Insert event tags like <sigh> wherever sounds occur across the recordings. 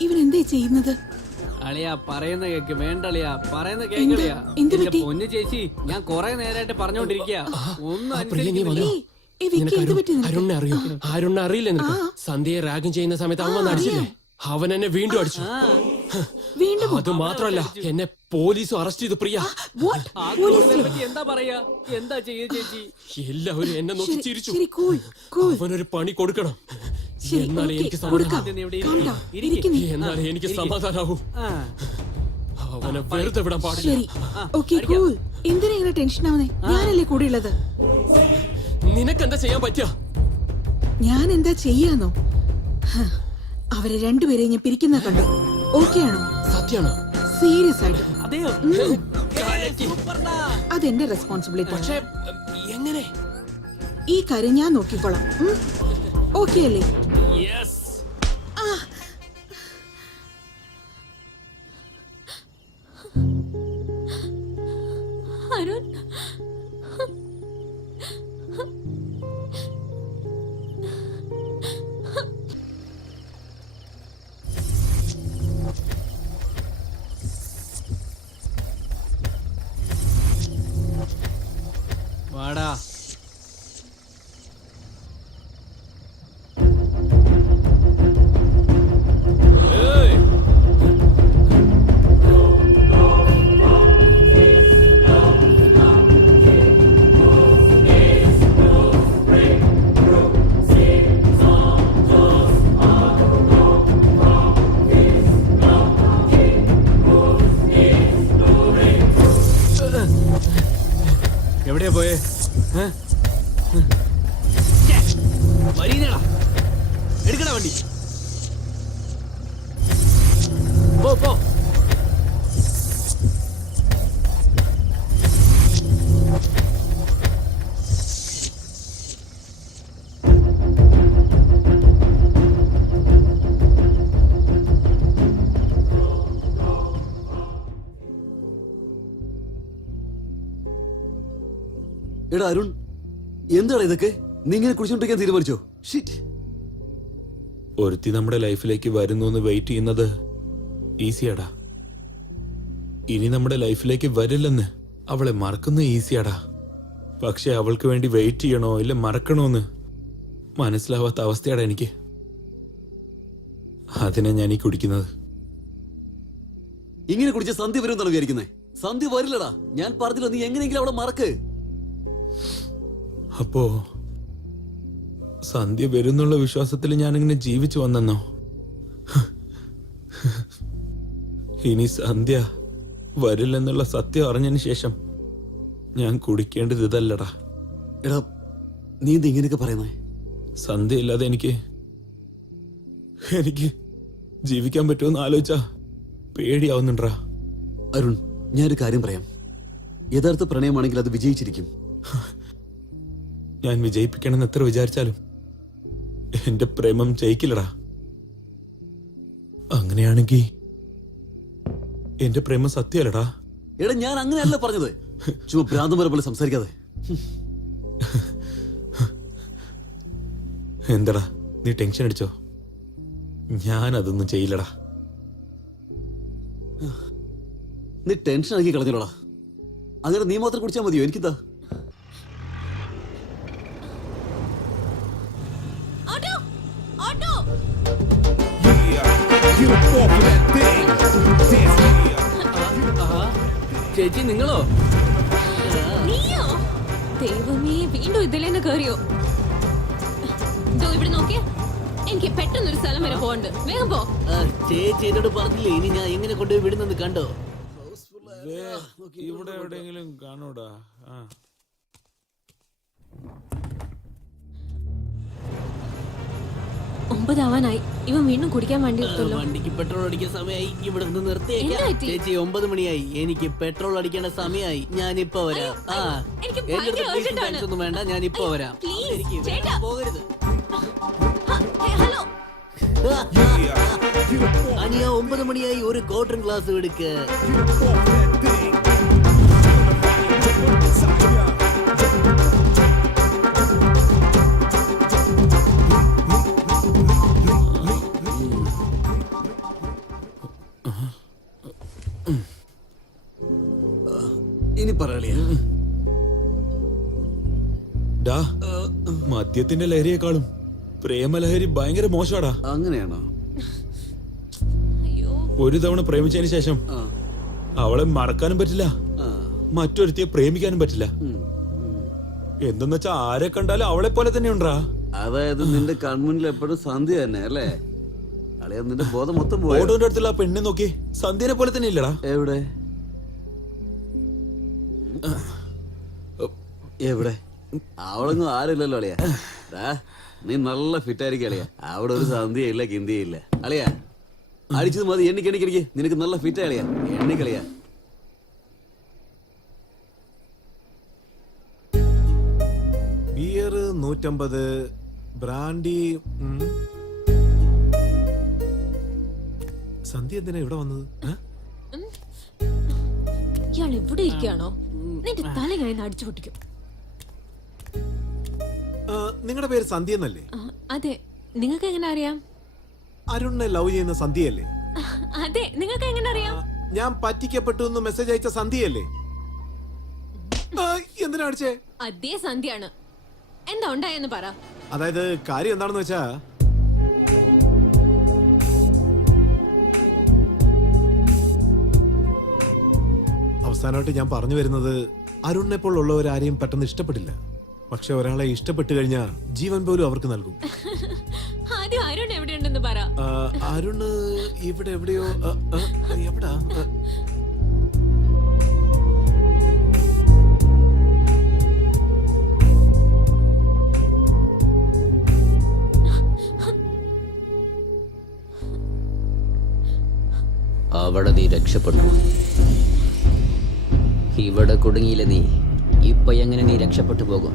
ഇവൻ എന്താ ചെയ്യുന്നത്? അളിയാ പറയുന്ന കേക്ക് വേണ്ടളിയാ അളിയ. പറയുന്ന കേക്കളിയാ എന്ത്? പറ്റി? പൊന്നു ചേച്ചി ഞാൻ കൊറേ നേരായിട്ട് പറഞ്ഞോണ്ടിരിക്കുക ഒന്നും അനുസരിക്കുന്നില്ല. ഏയ്, ഏയ് വിക്കി, എന്ത് അരുൺ- പറ്റി നിനക്ക്? അരുണിനെ അറിയോ? അരുണിനെ അറിയില്ല നിനക്ക്? സന്ധ്യയെ റാഗം ചെയ്യുന്ന സമയത്ത് അവൻ വന്ന് അടിച്ചില്ലേ? അവൻ എന്നെ വീണ്ടും അടിച്ചു. വീണ്ടും അത് മാത്രല്ല എന്നെ പോലീസും അറസ്റ്റ് ചെയ്തു പ്രിയ. എന്താ പറയാ? എന്താ ചെയ്യ ചേച്ചി? എല്ലാവരും എന്നെ നോക്കി ശരി ചിരിച്ചു. ശരി അവനൊരു പണി കൊടുക്കണം. ശരി എന്നാലേ എനിക്ക് കൊടുക്കാം. സമാധാനം. ഇവിടെ Calm ഇരിക്ക്. down. ഇരിക്ക്. ഇരിക്ക് നീ. എന്നാലേ എനിക്ക് സമാധാനാവൂ. ആ, അവനെ വെറുതെ വിടാൻ പാടില്ല. ശരി. ഓക്കെ കൂൾ എന്തിനാ ഇങ്ങനെ ടെൻഷൻ ആവുന്നേ? ഞാനല്ലേ കൂടെ ഉള്ളത് നിനക്കെന്താ ചെയ്യാൻ പറ്റുക? ഞാൻ എന്താ ചെയ്യാന്നോ? ഹ, അവരെ രണ്ടുപേരെ ഞാൻ പിരിക്കുന്ന കണ്ടു. ഓക്കെ ആണോ? സത്യാണോ സീരിയസ് ആയിട്ട്. അതെന്റെ റെസ്പോൺസിബിലിറ്റി പക്ഷേ എങ്ങനെ? ഈ കാര്യം ഞാൻ നോക്കിക്കോളാം. ഓക്കെ അല്ലേ? வாடா. വണ്ടി പോ പോ. എടാ അരുൺ എന്താണ് ഇതൊക്കെ? നീ ഇങ്ങനെ കുടിച്ചോണ്ടിരിക്കാൻ തീരുമാനിച്ചോ? ഷിറ്റ് ഒരുത്തി നമ്മുടെ ലൈഫിലേക്ക് വരുന്നു എന്ന് വെയിറ്റ് ചെയ്യുന്നത് ഈസിയാടാ ഇനി നമ്മുടെ ലൈഫിലേക്ക് വരില്ലെന്ന് അവളെ മറക്കുന്നത് ഈസിയാടാ പക്ഷെ അവൾക്ക് വേണ്ടി വെയിറ്റ് ചെയ്യണോ ഇല്ല മറക്കണോന്ന് മനസ്സിലാവാത്ത അവസ്ഥയാടാ എനിക്ക്. അതിനെ ഞാൻ ഈ കുടിക്കുന്നത്. ഇങ്ങനെ കുടിച്ച സന്ധ്യ വരും എന്നാണ് വിചാരിക്കുന്നത് സന്ധ്യ വരില്ലടാ. ഞാൻ പറഞ്ഞില്ല നീ എങ്ങനെയെങ്കിലും അവളെ മറക്ക്. അപ്പോ സന്ധ്യ വരുന്നുള്ള വിശ്വാസത്തിൽ ഞാനിങ്ങനെ ജീവിച്ചു വന്നെന്നോ? ഇനി സന്ധ്യ വരില്ലെന്നുള്ള സത്യം അറിഞ്ഞതിന് ശേഷം ഞാൻ കുടിക്കേണ്ടത് ഇതല്ലടാ. എടാ നീ എന്ത് ഇങ്ങനെയൊക്കെ പറയുന്നേ? സന്ധ്യ ഇല്ലാതെ എനിക്ക് എനിക്ക് ജീവിക്കാൻ പറ്റുമെന്ന് ആലോചിച്ചാ പേടിയാവുന്നുണ്ടാ അരുൺ ഞാനൊരു കാര്യം പറയാം. യഥാർത്ഥ പ്രണയമാണെങ്കിൽ അത് വിജയിച്ചിരിക്കും. ഞാൻ വിജയിപ്പിക്കണമെന്ന് എത്ര വിചാരിച്ചാലും. എന്റെ പ്രേമം ജയിക്കില്ലടാ. അങ്ങനെയാണെങ്കിൽ എന്റെ പ്രേമം സത്യമല്ലടാ എടാ ഞാൻ അങ്ങനെയല്ല പറഞ്ഞത്. ചുമ്മാ ഭ്രാന്തമര പോലെ സംസാരിക്കാതെ. എന്തടാ നീ ടെൻഷൻ അടിച്ചോ? ഞാൻ അതൊന്നും ചെയ്യില്ലടാ. നീ ടെൻഷൻ ആക്കി കളഞ്ഞോടാ അങ്ങനെ നീ മാത്രം കുടിച്ചാൽ മതിയോ? എനിക്കെന്താ? ചേച്ചി നിങ്ങളോ? നീയോ? ദൈവമേ വീണ്ടും ഇതിലേന്ന് കയറിയോ ഇവിടെ നോക്കിയ. എനിക്ക് പെട്ടെന്നൊരു സ്ഥലം വരെ പോകണ്ട് വേഗം പോ. ചേച്ചി എന്നോട് പറഞ്ഞില്ലേ ഇനി ഞാൻ എങ്ങനെ കൊണ്ടുപോയി വിടുന്നത് കണ്ടോ? ഇവിടെ എവിടെയെങ്കിലും കാണൂടാ. ഒമ്പതാവാനായി. ഇവൻ വീണ്ടും കുടിക്കാൻ വേണ്ടി വണ്ടിക്ക് പെട്രോൾ അടിക്കാൻ സമയമായി ഇവിടെ നിന്ന് നിർത്തിയേക്കാം. ചേച്ചി ഒമ്പത് മണിയായി. എനിക്ക് പെട്രോൾ അടിക്കേണ്ട സമയമായി ഞാൻ ഇപ്പൊ വരാം. ആ എന്റെ ഒന്നും വേണ്ട. ഞാൻ ഇപ്പൊ വരാം. പോകരുത്. അനിയ ഒമ്പത് മണിയായി ഒരു കോട്ടൺ ഗ്ലാസ് എടുക്ക മദ്യത്തിന്റെ ലഹരിയെക്കാളും പ്രേമലഹരി ഭയങ്കര മോശമാടാ അങ്ങനെയാണോ? അയ്യോ. ഒരു തവണ പ്രേമിച്ചതിന് ശേഷം അവളെ മറക്കാനും പറ്റില്ല. മറ്റൊരുത്തിയെ പ്രേമിക്കാനും പറ്റില്ല. എന്തെന്ന് വെച്ചാ ആരെ കണ്ടാലും അവളെ പോലെ തന്നെ ഉണ്ടാ അതായത് നിന്റെ കൺമുന്നിൽ എപ്പോഴും സന്ധ്യ തന്നെ അല്ലേ? അളിയാ നിന്റെ ബോധം മൊത്തം പോയോ? ഓട്ടോന്റെ അടുത്തുള്ള ആ പെണ്ണെ നോക്കി സന്ധ്യനെ പോലെ തന്നെ ഇല്ലടാ. എവിടെ? എവിടെ? അവളൊന്നും ആരില്ലല്ലോ അളിയ. ദാ, നീ നല്ല ഫിറ്റ് ആയിരിക്കും അളിയ. അവിടെ ഒരു സന്ധ്യയില്ല കിന്തിയില്ല അളിയ അടിച്ചത് മതി. എണ്ണിക്ക് എണ്ണിക്ക് നിനക്ക് നല്ല ഫിറ്റ് അളിയ. എണ്ണിക്കളിയ ബിയർ നൂറ്റമ്പത് ബ്രാൻഡി. സന്ധ്യ എന്തിനാ ഇവിടെ വന്നത്? ഇയാൾ ഇവിടെ ഇരിക്കുകയാണോ? നിന്റെ തല കഴിഞ്ഞ് അടിച്ചു പൊട്ടിക്കും നിങ്ങളുടെ പേര് സന്ധ്യ എന്നല്ലേ? അതെ. നിങ്ങൾക്ക് എങ്ങനെ അറിയാം? അരുണിനെ ലവ് ചെയ്യുന്ന സന്ധ്യയല്ലേ? അതെ. നിങ്ങൾക്ക് എങ്ങനെ അറിയാം? ഞാൻ പറ്റിക്കപ്പെട്ടു എന്ന് മെസ്സേജ് അയച്ച സന്ധ്യയല്ലേ? എന്തിനാ അടിച്ചേ? അതേ സന്ധ്യയാണ്. എന്താ ഉണ്ടായെന്ന് പറ. അതായത് കാര്യം എന്താണെന്ന് വെച്ചാ അവസാനമായിട്ട് ഞാൻ പറഞ്ഞു വരുന്നത് അരുണിനെ പോലുള്ളവരാരെയും പെട്ടെന്ന് ഇഷ്ടപ്പെടില്ല. പക്ഷെ ഒരാളെ ഇഷ്ടപ്പെട്ടു കഴിഞ്ഞാൽ ജീവൻ പോലും അവർക്ക് നൽകും. <laughs> ആദ്യം അരുൺ എവിടെയുണ്ടെന്ന് പറ. ആ, അരുണ് ഇവിടെ എവിടെയോ ആ, ആ, എവിടാ? ആ, അവിടെ നീ രക്ഷപ്പെട്ടു. ഇവിടെ കുടുങ്ങിയില്ല നീ. ഇപ്പൊ എങ്ങനെ നീ രക്ഷപ്പെട്ടു പോകും?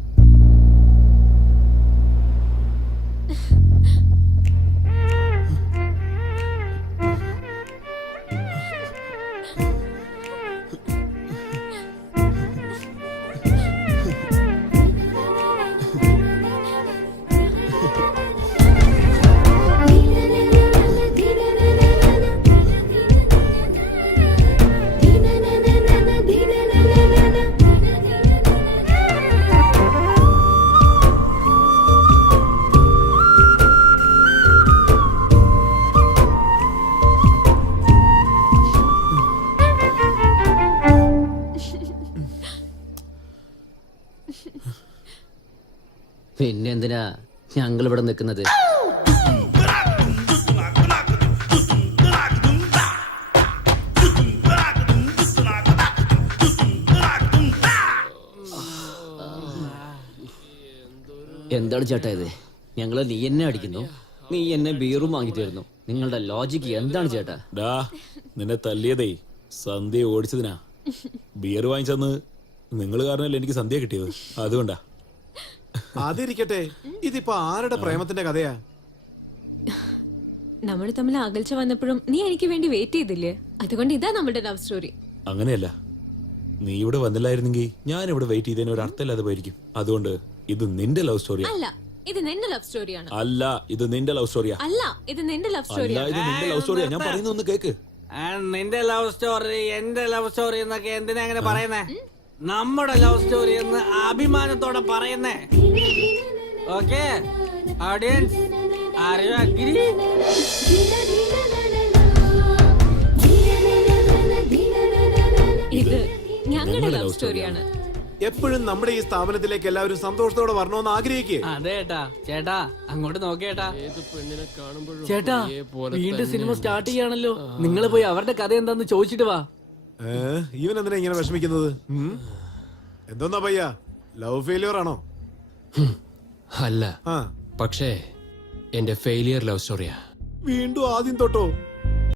പിന്നെന്തിനാ ഞങ്ങൾ ഇവിടെ നിൽക്കുന്നത്? എന്താണ് ചേട്ടാ ഇത്? ഞങ്ങൾ നീ എന്നെ അടിക്കുന്നു. നീ എന്നെ ബീറും വാങ്ങി തരുന്നു നിങ്ങളുടെ ലോജിക്ക് എന്താണ് ചേട്ടാ? ഡാ നിന്നെ തല്ലിയതേ സന്ധ്യ ഓടിച്ചതിനാ. ബിയർ വാങ്ങിച്ചെന്ന് നിങ്ങൾ കാരണല്ലേ എനിക്ക് സന്ധ്യ കിട്ടിയത്? അതുകൊണ്ടാ. അതിരിക്കട്ടെ. ഇതിപ്പോ ആരുടെ പ്രേമത്തിന്റെ കഥയാ? നമ്മൾ തമ്മിൽ അകൽച്ച വന്നപ്പോഴും നീ എനിക്ക് വേണ്ടി വെയിറ്റ് ചെയ്തില്ലേ? അതുകൊണ്ട് ഇതാ നമ്മുടെ ലവ് സ്റ്റോറി അങ്ങനെയല്ല. നീ ഇവിടെ വന്നില്ലായിരുന്നെങ്കിൽ ഞാൻ ഇവിടെ വെയിറ്റ് ചെയ്തതിന് ഒരു അർത്ഥമില്ലാതെ പോയിരിക്കും. അതുകൊണ്ട് ഇത് നിന്റെ ലവ് സ്റ്റോറിയാ അല്ല ഇത് നിന്റെ ലവ് സ്റ്റോറിയാണ് അല്ല ഇത് നിന്റെ ലവ് സ്റ്റോറിയാ അല്ല ഇത് നിന്റെ ലവ് അല്ല സ്റ്റോറിയാണ് ഇത് നിന്റെ ലവ് സ്റ്റോറിയാ ഞാൻ പറയുന്നത് ഒന്ന് കേക്ക്. ആ, നിന്റെ ലവ് സ്റ്റോറി എന്റെ ലവ് സ്റ്റോറി എന്നൊക്കെ എന്തിനാ അങ്ങനെ പറയുന്നേ? നമ്മുടെ ലവ് സ്റ്റോറി എന്ന് അഭിമാനത്തോടെ പറയുന്നേ. Okay audience are you agree ഇത് ഞങ്ങളുടെ ലവ് സ്റ്റോറിയാണ് എപ്പോഴും നമ്മുടെ ഈ സ്ഥാപനത്തിലേക്ക് എല്ലാവരും സന്തോഷത്തോടെ വരണമെന്ന് ആഗ്രഹിക്കേ അതെ ചേട്ടാ ചേട്ടാ അങ്ങോട്ട് നോക്കേട്ടാ ചേട്ടാ വീണ്ടും സിനിമ സ്റ്റാർട്ട് ചെയ്യാണല്ലോ. നിങ്ങൾ പോയി അവരുടെ കഥ എന്താന്ന് ചോദിച്ചിട്ട് വാ. ഇവൻ എന്തിനാ ഇങ്ങനെ വിഷമിക്കുന്നത്? എന്തോന്നാ പയ്യ? ലവ് ഫെയിലിയർ ആണോ? അല്ല. പക്ഷേ എന്റെ ഫെയിലിയർ ലവ് സ്റ്റോറിയാ വീണ്ടും ആദ്യം തൊട്ടോ?